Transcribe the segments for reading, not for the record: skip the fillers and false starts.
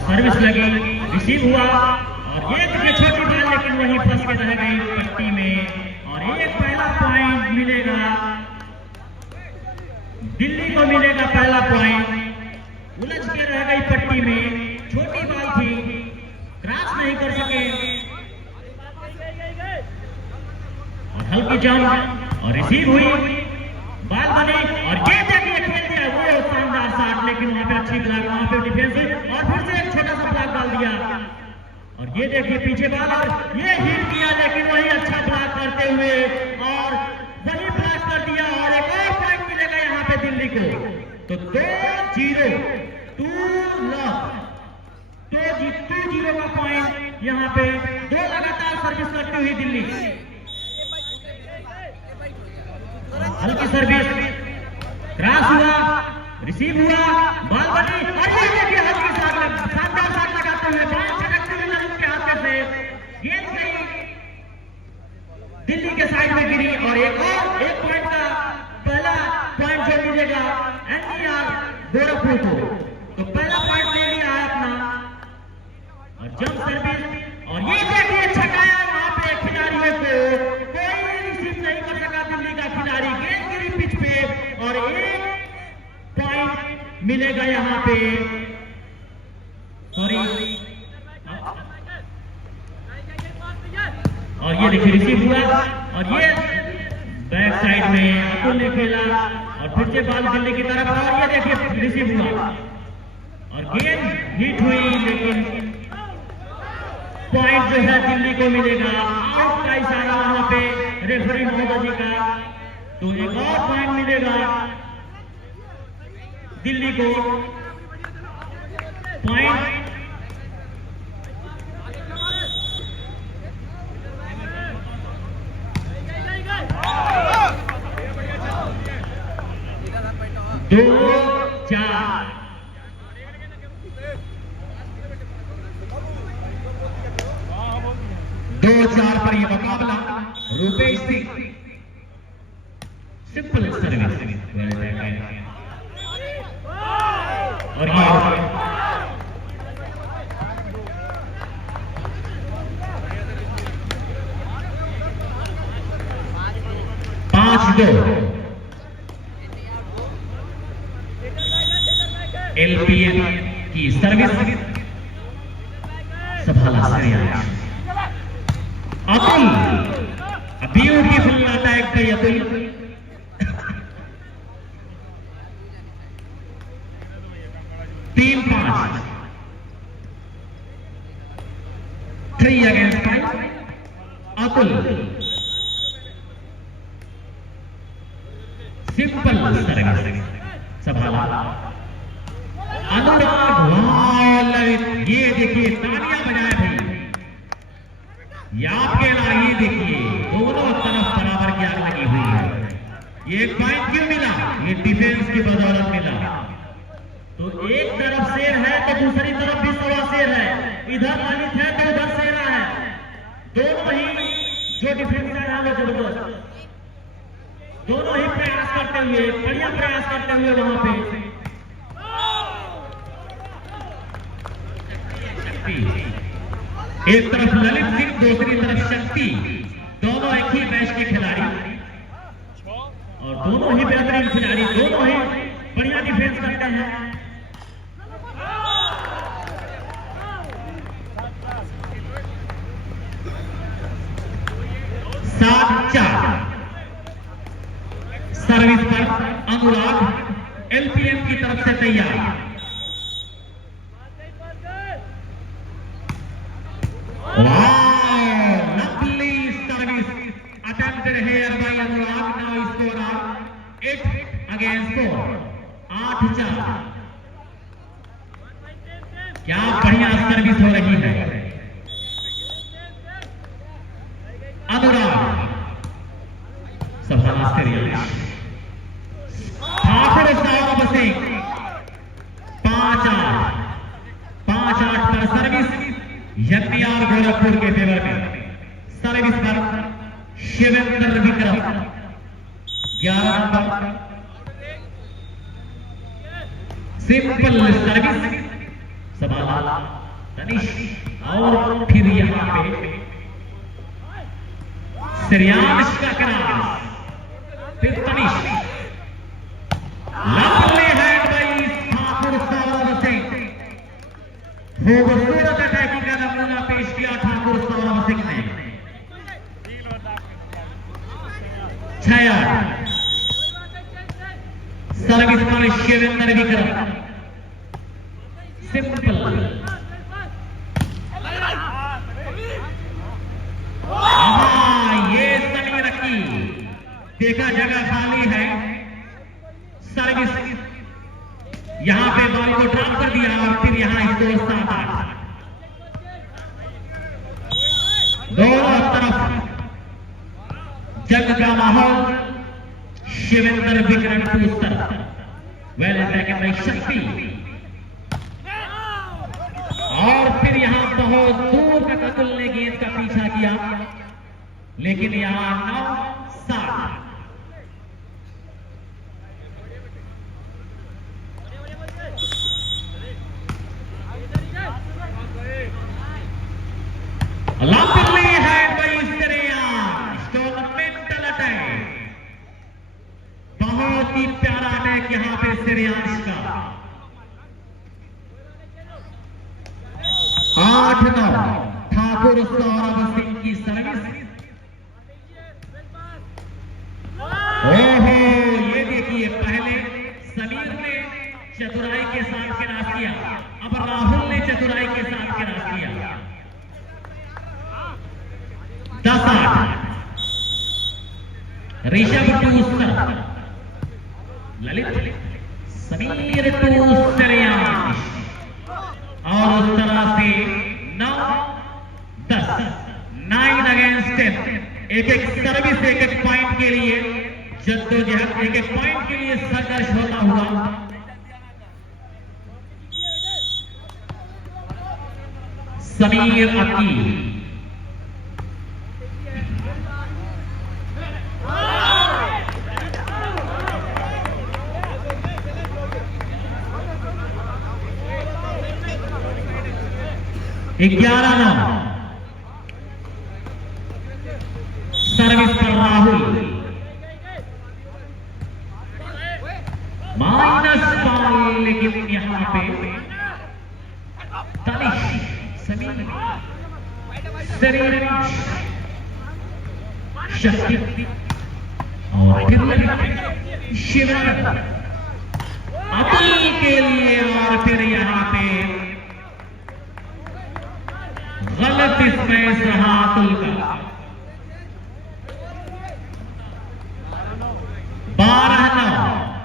Service लगी, receive हुआ और ये देखिए छोटी बॉल लेकिन वहीं फंस के रह गई पट्टी में और एक पहला पॉइंट मिलेगा दिल्ली को, मिलेगा पहला पॉइंट। उलझ के रह गई पट्टी में, छोटी बॉल थी, क्रॉस नहीं कर सके और हल्की जंप और रिसीव हुई, बॉल बनी और ये देखिए खेल दिया वो शानदार शॉट, लेकिन वहां पे अच्छी ब्लॉक, वहां पे डिफेंस हुई और फिर से एक छोटा सा ब्लॉक डाल दिया और ये देखिए पीछे बॉल और ये हिट किया, लेकिन वही अच्छा ब्लॉक करते हुए और वही ब्लॉक कर दिया और एक और पॉइंट मिलेगा यहाँ पे दिल्ली को। तो 2-0 का पॉइंट यहाँ पे, दो लगातार सर्विस करती हुई दिल्ली। हल्की सर्विस, क्रॉस हुआ, रिसीव हुआ, बॉल बनी और ये देखिए हल्की शानदार शॉट लगाते हुए बॉल छटकती हुई ललित के हाथ से गेंद गई दिल्ली के साइड में गिरी और एक पॉइंट का पहला पॉइंट जो मिलेगा एनडीआर गोरखपुर को। तो पहला पॉइंट ले लिया है अपना और जंप सर्विस और ये देखिए छकाया वहां पे खिलाड़ियों को, कोई रिसीव नहीं कर सका दिल्ली का खिलाड़ी, गेंद गिरी पिच पे और एक पॉइंट मिलेगा यहाँ पे। सॉरी, और ये देखिए रिसीव हुआ और ये बैक साइड में अतुल ने खेला और फिर से बॉल दिल्ली की तरफ और ये देखिए रिसीव हुआ और गेंद हिट हुई, लेकिन पॉइंट जो है दिल्ली को मिलेगा। आउट का इशारा वहां पे रेफरी महोदय जी का, तो एक और पॉइंट मिलेगा दिल्ली को। पॉइंट दो चार, पर यह मुकाबला रुपेश सिंह सिंपल सर्विस और ये 5-2 एलपीएम की सर्विस संभाला Shreyansh. Atul beautiful attack by Atul, team 5 3 against 5। Atul simple service संभाला। अनुराग ललित, ये देखिए तालियां बजाए भाई, ये आपके लिए देखिए दोनों तरफ बराबर की आग लगी हुई है। ये पॉइंट क्यों मिला? ये डिफेंस की बदौलत मिला। तो एक तरफ शेर है तो दूसरी तरफ भी सवा शेर है, इधर ललित है तो उधर शेरा है, दोनों ही जो डिफेंस है वो जबरदस्त, दोनों ही प्रयास करते हुए, बढ़िया प्रयास करते हुए वहां पे एक तरफ ललित सिंह, दूसरी तरफ शक्ति, दोनों एक ही मैच के खिलाड़ी और दोनों ही बेहतरीन खिलाड़ी, दोनों ही बढ़िया डिफेंस करते हैं। सर्विस पर अनुराग एलपीएम की तरफ से तैयार। Lovely service attempted here by Anurag. Now score 8 against 4, 8-4। क्या बढ़िया सर्विस हो रही है। अनुराग संभाला श्रेयांश। ठाकुर साहब सिंह 5-8 पर सर्विस एनडीआर गोरखपुर के फेवर में। सर्विस पर Shivendra Vikram 11 number. Simple service संभाला तनिष और फिर यहाँ पे श्रेयांश का क्रॉस, फिर तनिष लंबे हैंड बाई ठाकुर सौरभ सिंह। खूबसूरत अटैकिंग का नमूना पेश किया ठाकुर सौरभ सिंह ने। 6 सर्विस पर शिवेंद्र विक्रम, सिंपल। ये समीर की देखा जगह खाली है, सर्विस यहां पे बॉल को ड्रॉप कर दिया और फिर यहां स्कोर 7-8। दोनों तरफ जंग का माहौल। शिवेंद्र विक्रम टू तरफ, वेल अटैकिंग बाय शक्ति, और फिर यहां बहुत दूर तक अतुल ने गेंद का पीछा किया, लेकिन यहां 9-7। लंबी हैंड बाय श्रेयांश, टूर्नामेंटल अटैक, बहुत ही प्यारा अटैक यहां पे श्रेयांश का। 8-9 ठाकुर सौरभ सिंह की सर्विस। ओहो, ये देखिए पहले समीर ने चतुराई के साथ क्रॉस किया, अब राहुल ने चतुराई के साथ क्रॉस किया। 10-8 ऋषभ टू ललित, समीर टू श्रेयांश, और उस तरह से 9-10 9 अगेंस्ट 10। एक सर्विस, एक पॉइंट के लिए जद्दोजहद, एक पॉइंट के लिए संघर्ष होता हुआ। समीर अकील, ग्यारह 9 सर्विस पर राहुल, माइनस बॉल, लेकिन यहां पे तनिष, समीर, श्रेयांश, शक्ति, और फिर शिवेंद्र अतुल के लिए, और फिर यहां पे गलत स्मैश रहा अतुल का। 12-9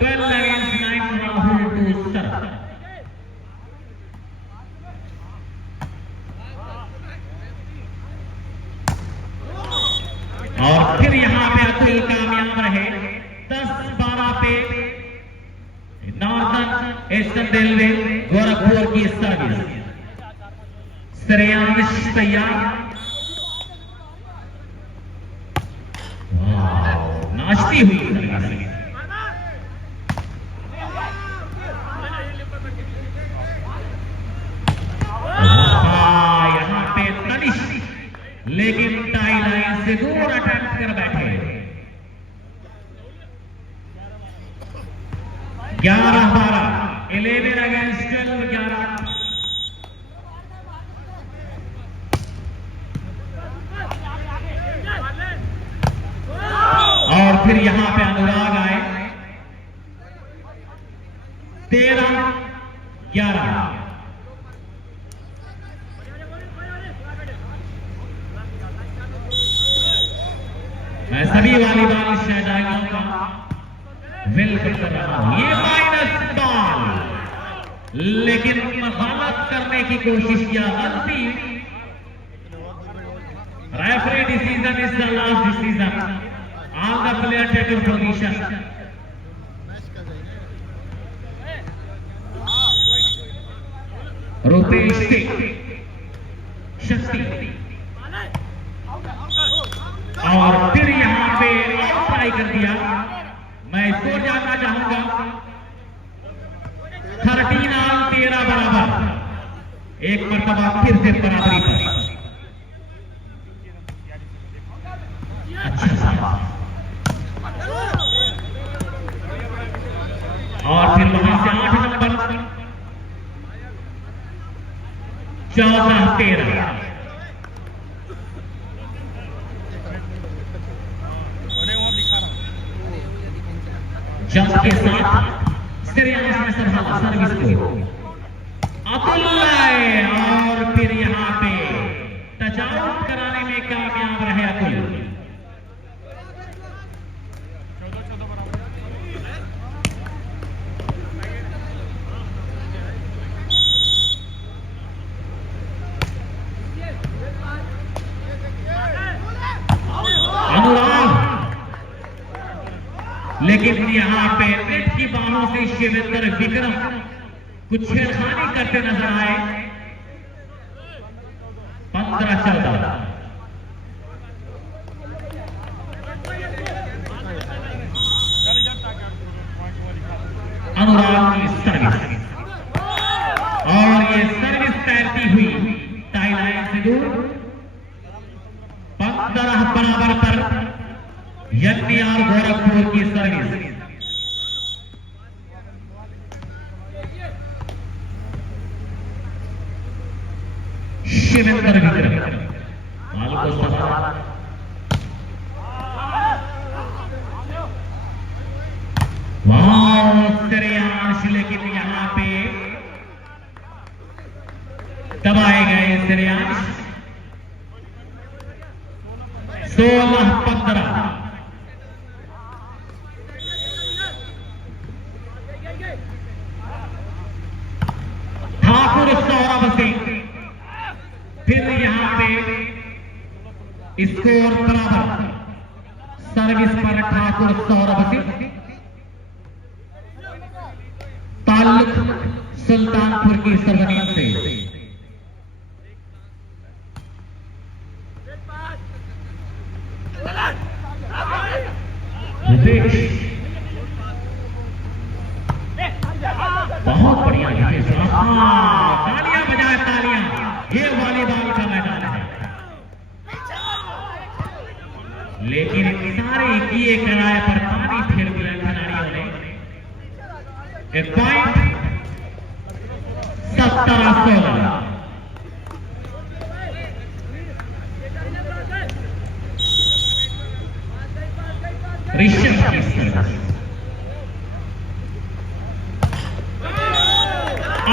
12 अगेंस्ट 9 राहुल टू तरफ। और फिर यहां पे अतुल कामयाब रहे। 10-12 पे नॉर्दर्न ईस्टर्न रेलवे गोरखपुर की सर्विस। श्रेयांश तैयार, नाचती हुई सर्विस। यहां पे तनिष, लेकिन टाई लाइन से दूर अटैक कर बैठे। 11-12 11 अगेंस्ट 12 11। और फिर यहां पे अनुराग आए। 13-11 मैं सभी वॉलीबॉल शहजादियों का वेलकम कर रहा हूं। ये माइनस बॉल, लेकिन गलत करने की कोशिश किया, गलती। Referee decision is the last decision. All the player take your position. Rupesh शक्ति, और फिर यहां पे ट्राई कर दिया। मैं स्कोर जानना चाहूंगा। 13 13 बराबर। एक मरतबा फिर से बराबरी पर। अच्छा साहब, और फिर वहां से 8 नंबर 14-13 जंप के साथ श्रेयांश ने संभाला सर्विस को। अतुल और फिर यहां पे टच आउट कराने में कामयाब रहे अतुल। लेकिन यहां पे नेट की बाहों से शिवेंद्र विक्रम कुछ छेड़खानी करते नजर आए। 15-14 अनुराग की सर्विस, और ये सर्विस तैरती हुई टाई लाइन से दूर। 15 बराबर पर एनटीआर गोरखपुर की सर्विस। शिवेंद्र विक्रम बाल को संभाला, श्रेयांश, लेकिन यहां पे दबाए गए श्रेयांश। 16-15 ठाकुर सौरभ सिंह, फिर यहां पे स्कोर बराबर। सर्विस पर ठाकुर सौरभ सिंह, ताल्लुक सुल्तानपुर की सरजमीन से। बहुत बढ़िया डिफेंस, तालियां बजाए तालियां, ये वॉलीबॉल का मैदान है। लेकिन सारे किए कराए पर पानी फेर दिया खिलाड़ियों ने। एक पॉइंट 17-16। ऋषभ की सर्विस,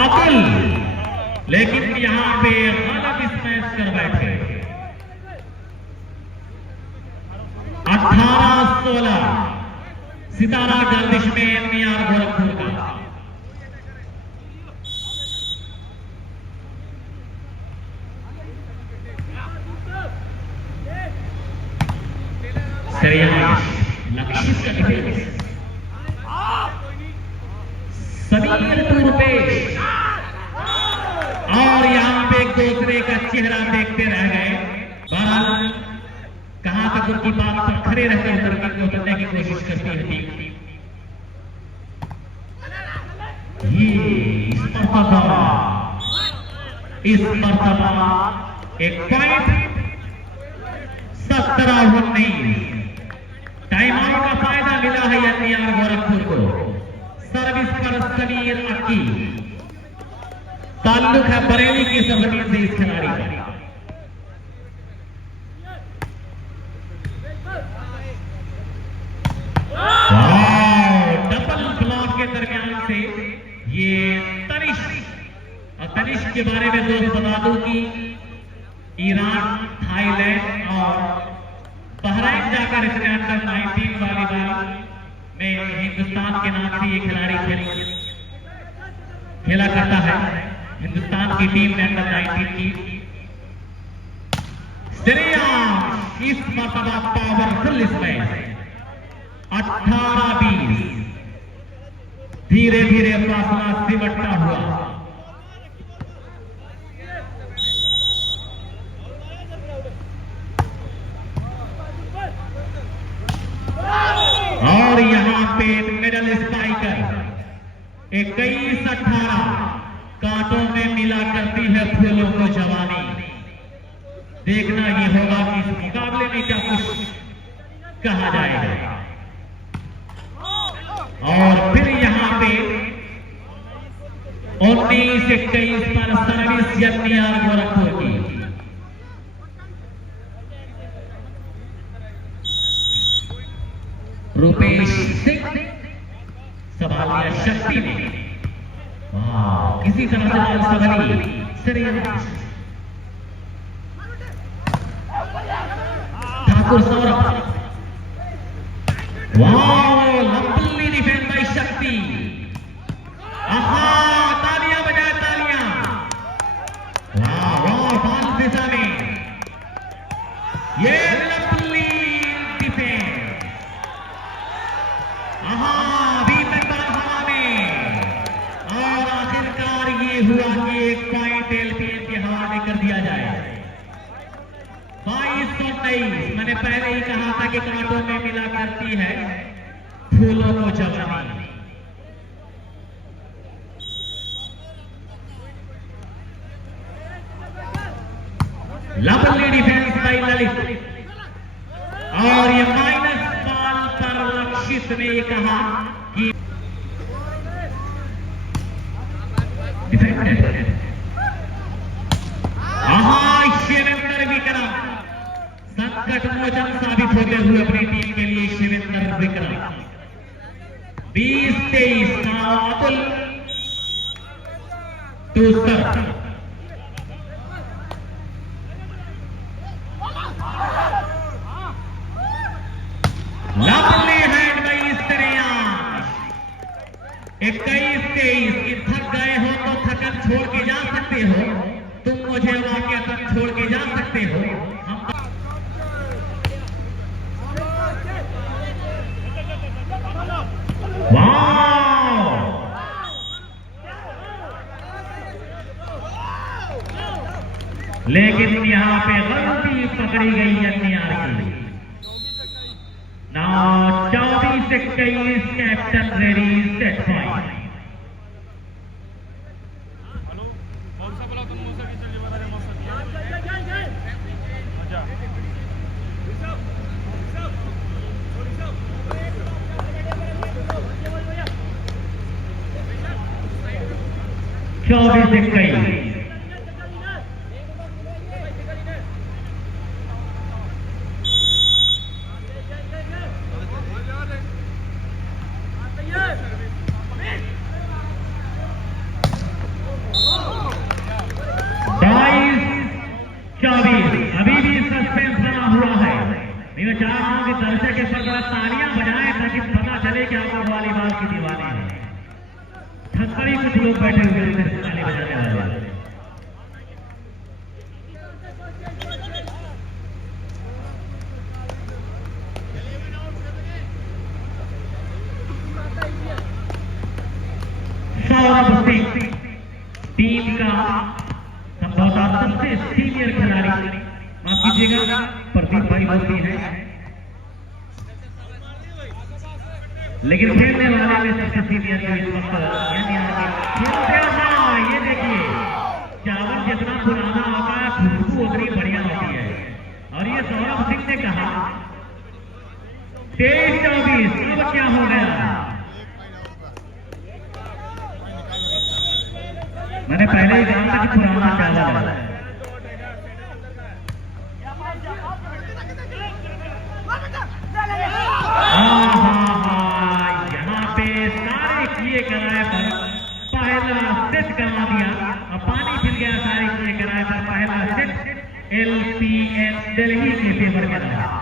अतुल, लेकिन यहां पे गलत स्मैश कर बैठे। 18-16 सितारा गर्दिश में एनटीआर गोरखपुर का। श्रेयांश लक्षित का डिफेंस, समीर टूरपेश, और यहां पे एक दूसरे का चेहरा देखते रह गए। बहरहाल कहां तक उनकी बात पर खड़े रहकर तर्क को करने की कोशिश करती है टीम। ये इस मरतबा एक पॉइंट 17-19। टाइम आउट का फायदा मिला है एनटीआर गोरखपुर को। सर्विस पर समीर अक्की, ताल्लुक है बरेली की सरजमीन से इस खिलाड़ी का। डबल ब्लॉक के दरमियान से ये तनिष्क, और तनिष्क के बारे में दोस्त बता दूं कि ईरान, थाईलैंड और बहराइन जाकर इसने अंडर 19 वॉलीबॉल में हिंदुस्तान के नाम से ये खिलाड़ी खेला करता है। हिंदुस्तान की टीम में अंडर 19 की। श्रेयांश इस मरतबा पावरफुल स्मैश, 18-20। धीरे धीरे फासला सिमटता हुआ। और यहां पे मिडल स्पाइकर 21-18 कांटों में मिला करती है। देखना ये होगा कि इस मुकाबले में क्या कुछ कहा जाएगा। और फिर यहां पे 19-21 पर सर्विस यन्नियार गोरखपुर की। रुपेश सिंह सवाल लिया शक्ति ने, किसी तरह से बॉल संभली श्रेयस ठाकुर सौरभ। वाह लंबी डिफेंस बाय शक्ति। तालियां बजाए तालियां। वाह बॉल दिशा में ये लंबी डिफेंस। अभी तक बॉल हवा में और आखिरकार ये हुआ कि एक पॉइंट एलपीएम के हवाले कर दिया जाए। 22-23। मैंने पहले ही कहा था कि कांटों में मिला करती है फूलों को जवानी। लवली डिफेंस बाय ललित और ये माइनस बॉल पर लक्षित ने कहा कि डिफेंडेड। शिवेंद्र विक्रम संकट मोचन साबित होते हुए अपनी टीम के लिए शिवेंद्र विक्रम 20-23 का अतुल टूस्टर। Lovely hand by Shreyansh. 21-23 की थक गए हो तो थकन छोड़ के जा सकते हो, तुम मुझे वाकई तक छोड़ के जा सकते हो। लेकिन यहां पे गलती पकड़ी गई यन्नियार की। Now 24-21 captain ready set point. अभी भी सस्पेंस बना हुआ है। मैं चाह रहा हूं कि दर्शक इस पर तालियां बजाएं ताकि पता चले कि आप वॉलीबॉल की दीवाने हैं। थकड़ी कुछ लोग बैठे हुए हैं ताली बजाने वाले। सौरभ सिंह टीम का संभवतः सबसे सीनियर खिलाड़ी, माफ कीजिएगा प्रदीप भाई बोलती है, लेकिन खेलने वाले में सबसे सीनियर जो इस वक्त ये देखिए चावल जितना पुराना होता है खुशबू उतनी बढ़िया होती है। और ये सौरभ सिंह ने कहा 23-24 अब क्या हो गया। मैंने पहले ही कहा था कि पुराना चावल है। यहाँ पे सारे किए कराए पर पहला सेट करा दिया। अब पानी फिर गया सारे किए कराए पर पहला सेट एलपीएम दिल्ली के फेवर में रहा।